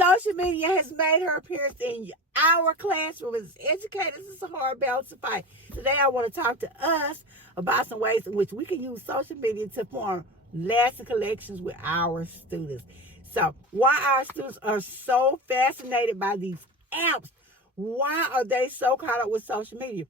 Social media has made her appearance in our classroom. As educators, it's a hard battle to fight. Today, I want to talk to us about some ways in which we can use social media to form lasting connections with our students. So, why our students are so fascinated by these apps? Why are they so caught up with social media?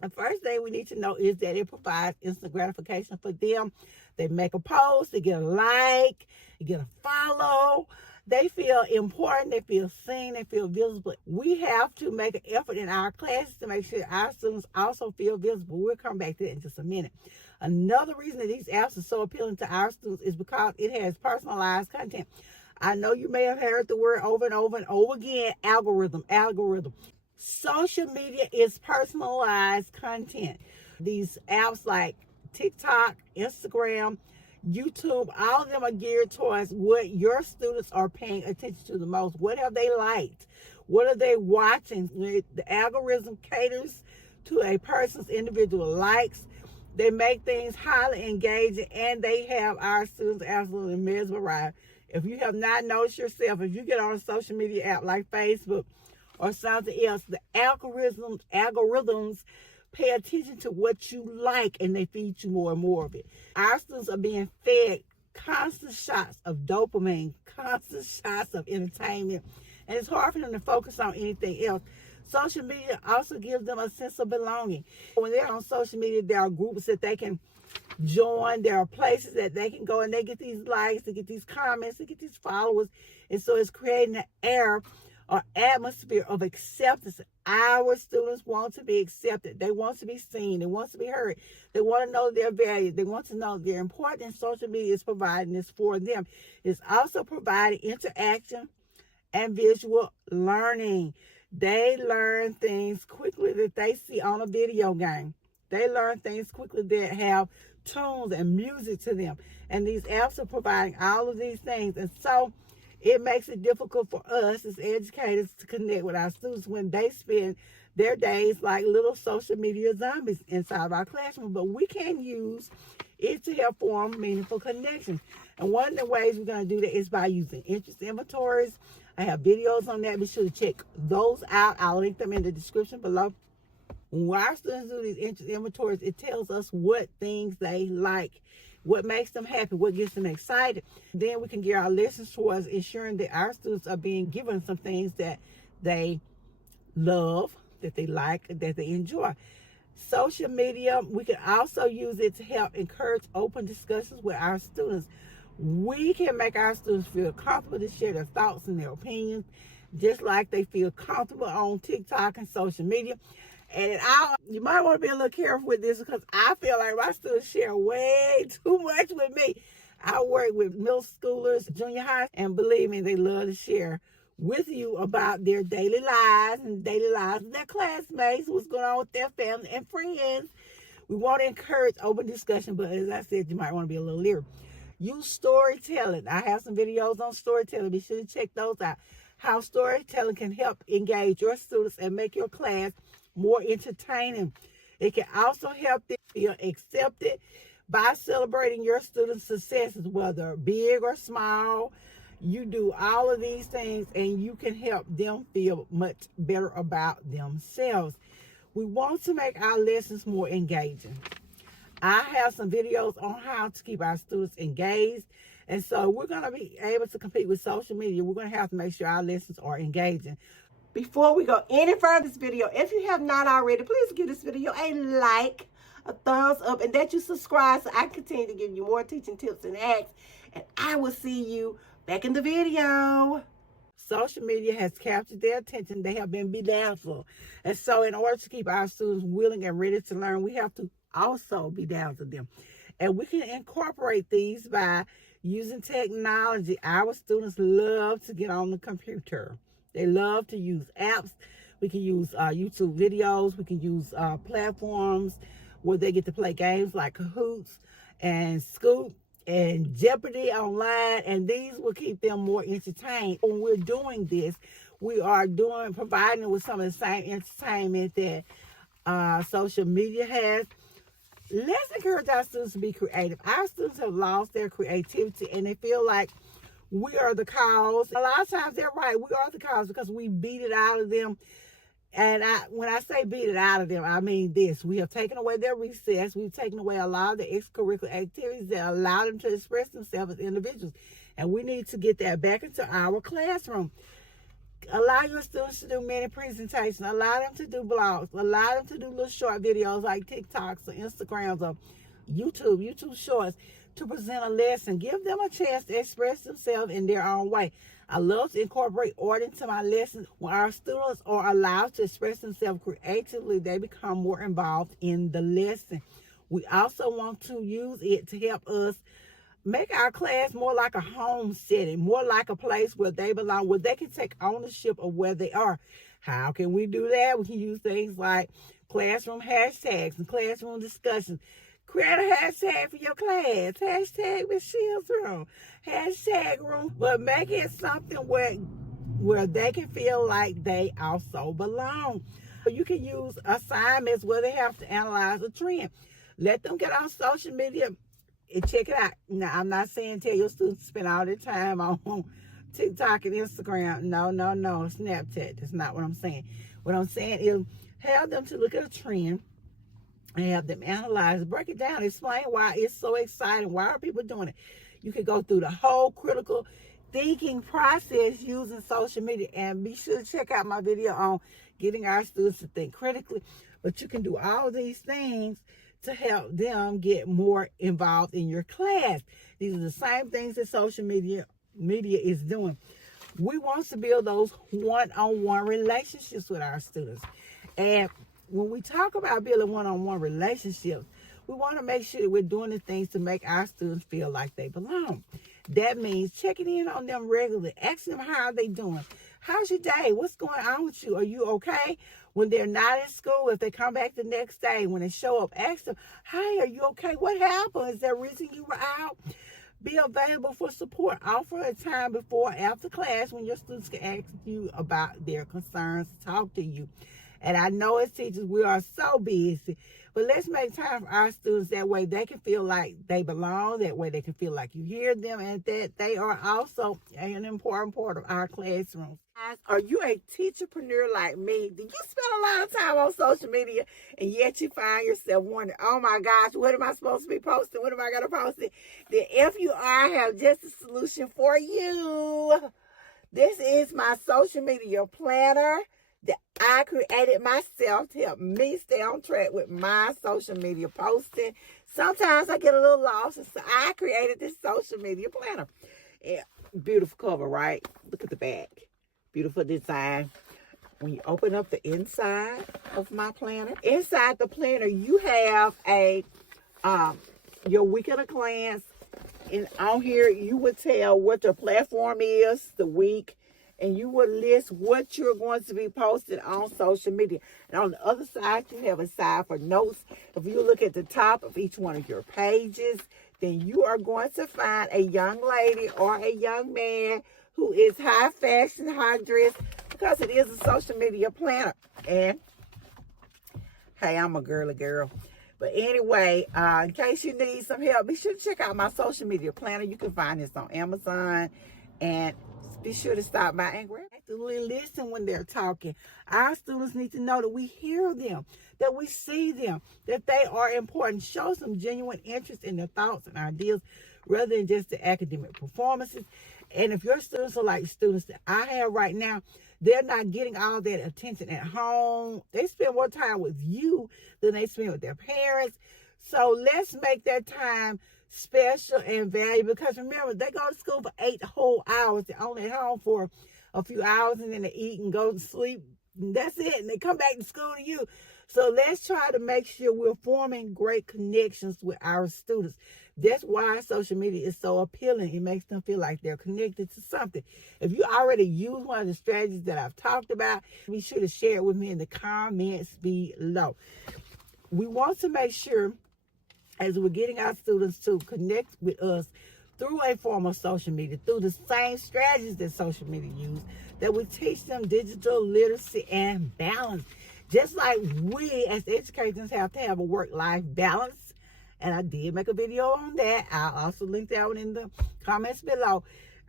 The first thing we need to know is that it provides instant gratification for them. They make a post, they get a like, they get a follow. They feel important, they feel seen, they feel visible. We have to make an effort in our classes to make sure our students also feel visible. We'll come back to that in just a minute. Another reason that these apps are so appealing to our students is because it has personalized content. I know you may have heard the word over and over and over again, algorithm. Social media is personalized content. These apps like TikTok, Instagram, YouTube, all of them are geared towards what your students are paying attention to the most. What have they liked? What are they watching? The algorithm caters to a person's individual likes. They make things highly engaging, and they have our students absolutely mesmerized. If you have not noticed yourself, if you get on a social media app like Facebook or something else, the algorithms pay attention to what you like, and they feed you more and more of it. Our students are being fed constant shots of dopamine, constant shots of entertainment, and it's hard for them to focus on anything else. Social media also gives them a sense of belonging. When they're on social media, there are groups that they can join. There are places that they can go, and they get these likes, they get these comments, they get these followers, and so it's creating an air or atmosphere of acceptance. Our students want to be accepted. They want to be seen. They want to be heard. They want to know their value. They want to know their importance. Social media is providing this for them. It's also providing interaction and visual learning. They learn things quickly that they see on a video game. They learn things quickly that have tunes and music to them. And these apps are providing all of these things. And so it makes it difficult for us as educators to connect with our students when they spend their days like little social media zombies inside of our classroom. But we can use it to help form meaningful connections. And one of the ways we're going to do that is by using interest inventories. I have videos on that. Be sure to check those out. I'll link them in the description below. When our students do these interest inventories, it tells us what things they like, what makes them happy, what gets them excited. Then we can gear our lessons towards ensuring that our students are being given some things that they love, that they like, that they enjoy. Social media, we can also use it to help encourage open discussions with our students. We can make our students feel comfortable to share their thoughts and their opinions, just like they feel comfortable on TikTok and social media. And you might want to be a little careful with this, because I feel like my students share way too much with me. I work with middle schoolers, junior high, and believe me, they love to share with you about their daily lives and daily lives of their classmates, what's going on with their family and friends. We want to encourage open discussion, but as I said, you might want to be a little leery. Use storytelling. I have some videos on storytelling. Be sure to check those out. How storytelling can help engage your students and make your class more entertaining. It can also help them feel accepted by celebrating your students' successes, whether big or small. You do all of these things, and you can help them feel much better about themselves. We want to make our lessons more engaging. I have some videos on how to keep our students engaged. And so we're going to be able to compete with social media. We're going to have to make sure our lessons are engaging. Before we go any further this video, if you have not already, please give this video a like, a thumbs up, and that you subscribe so I continue to give you more teaching tips and hacks. And I will see you back in the video. Social media has captured their attention. They have been bedazzled. And so in order to keep our students willing and ready to learn, we have to also bedazzle them. And we can incorporate these by using technology. Our students love to get on the computer. They love to use apps. We can use YouTube videos. We can use platforms where they get to play games like Kahoots and Scoop and Jeopardy online, and these will keep them more entertained. When we're doing this, we are providing them with some of the same entertainment that social media has. Let's encourage our students to be creative. Our students have lost their creativity, and they feel like we are the cause. A lot of times they're right. We are the cause because we beat it out of them. And when I say beat it out of them, I mean this. We have taken away their recess. We've taken away a lot of the extracurricular activities that allow them to express themselves as individuals. And we need to get that back into our classroom. Allow your students to do many presentations. Allow them to do blogs. Allow them to do little short videos like TikToks or Instagrams or YouTube Shorts to present a lesson. Give them a chance to express themselves in their own way. I love to incorporate order into my lessons. When our students are allowed to express themselves creatively, they become more involved in the lesson. We also want to use it to help us make our class more like a home setting, more like a place where they belong, where they can take ownership of where they are. How can we do that? We can use things like classroom hashtags and classroom discussions. Create a hashtag for your class. Hashtag Michelle's room. Hashtag room. But make it something where they can feel like they also belong. You can use assignments where they have to analyze a trend. Let them get on social media and check it out. Now, I'm not saying tell your students to spend all their time on TikTok and Instagram. No. Snapchat. That's not what I'm saying. What I'm saying is have them to look at a trend and have them analyze, break it down, explain why it's so exciting. Why are people doing it? You can go through the whole critical thinking process using social media. And be sure to check out my video on getting our students to think critically. But you can do all these things to help them get more involved in your class. These are the same things that social media is doing. We want to build those one-on-one relationships with our students. And when we talk about building one-on-one relationships, we want to make sure that we're doing the things to make our students feel like they belong. That means checking in on them regularly, asking them how are they doing. How's your day? What's going on with you? Are you okay? When they're not in school, if they come back the next day, when they show up, ask them, hi, are you okay? What happened? Is there a reason you were out? Be available for support. Offer a time before or after class when your students can ask you about their concerns, talk to you. And I know as teachers, we are so busy, but let's make time for our students. That way they can feel like they belong. That way they can feel like you hear them and that they are also an important part of our classrooms. Are you a teacherpreneur like me? Do you spend a lot of time on social media and yet you find yourself wondering, oh my gosh, what am I supposed to be posting? What am I going to post? Then if you are, I have just a solution for you. This is my social media planner that I created myself to help me stay on track with my social media posting. Sometimes I get a little lost, and so I created this social media planner. Yeah, beautiful cover, right? Look at the back. Beautiful design. When you open up the inside of my planner, inside the planner, you have your week at a glance. And on here, you would tell what your platform is, the week, and you would list what you're going to be posting on social media. And on the other side, you have a side for notes. If you look at the top of each one of your pages, then you are going to find a young lady or a young man who is high fashion, high dressed, because it is a social media planner. And hey, I'm a girly girl. But anyway, in case you need some help, be sure to check out my social media planner. You can find this on Amazon. And be sure to stop by and grab it. To listen when they're talking. Our students need to know that we hear them, that we see them, that they are important. Show some genuine interest in their thoughts and ideas rather than just the academic performances. And if your students are like students that I have right now, they're not getting all that attention at home. They spend more time with you than they spend with their parents. So let's make that time special and valuable, because remember, they go to school for 8 whole hours. They're only at home for a few hours, and then they eat and go to sleep. And that's it. And they come back to school to you. So let's try to make sure we're forming great connections with our students. That's why social media is so appealing. It makes them feel like they're connected to something. If you already use one of the strategies that I've talked about, be sure to share it with me in the comments below. We want to make sure, as we're getting our students to connect with us through a form of social media, through the same strategies that social media use, that we teach them digital literacy and balance. Just like we as educators have to have a work-life balance. And I did make a video on that. I'll also link that one in the comments below.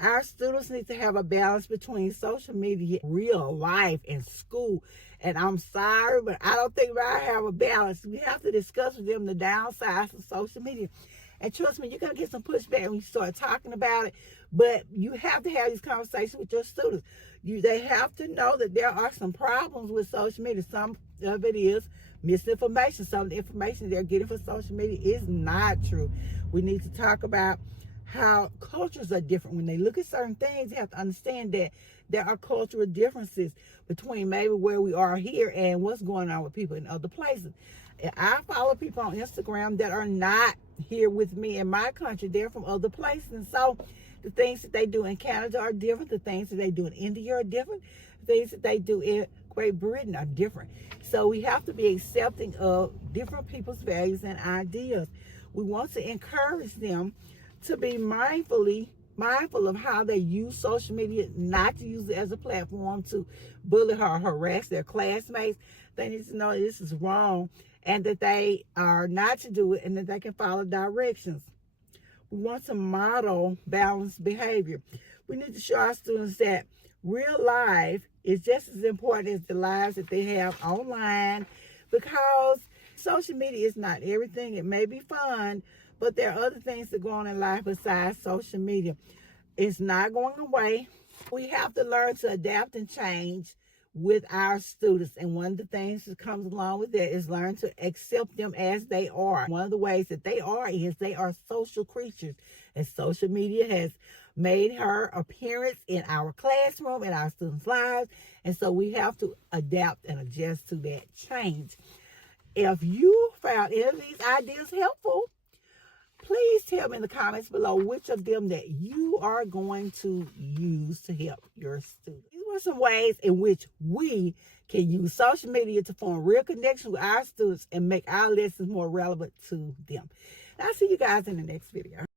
Our students need to have a balance between social media, real life, and school. And I'm sorry, but I don't think I have a balance. We have to discuss with them the downsides of social media. And trust me, you're going to get some pushback when you start talking about it. But you have to have these conversations with your students. They have to know that there are some problems with social media. Some of it is misinformation. Some of the information they're getting from social media is not true. We need to talk about how cultures are different. When they look at certain things, you have to understand that there are cultural differences between maybe where we are here and what's going on with people in other places. And I follow people on Instagram that are not here with me in my country. They're from other places. And so the things that they do in Canada are different. The things that they do in India are different. The things that they do in Great Britain are different. So we have to be accepting of different people's values and ideas. We want to encourage them to be mindful of how they use social media, not to use it as a platform to bully or harass their classmates. They need to know this is wrong and that they are not to do it and that they can follow directions. We want to model balanced behavior. We need to show our students that real life is just as important as the lives that they have online, because social media is not everything. It may be fun, but there are other things that go on in life besides social media. It's not going away. We have to learn to adapt and change with our students. And one of the things that comes along with that is learn to accept them as they are. One of the ways that they are is they are social creatures. And social media has made her appearance in our classroom, in our students' lives. And so we have to adapt and adjust to that change. If you found any of these ideas helpful, please tell me in the comments below which of them that you are going to use to help your students. These were some ways in which we can use social media to form real connections with our students and make our lessons more relevant to them. And I'll see you guys in the next video.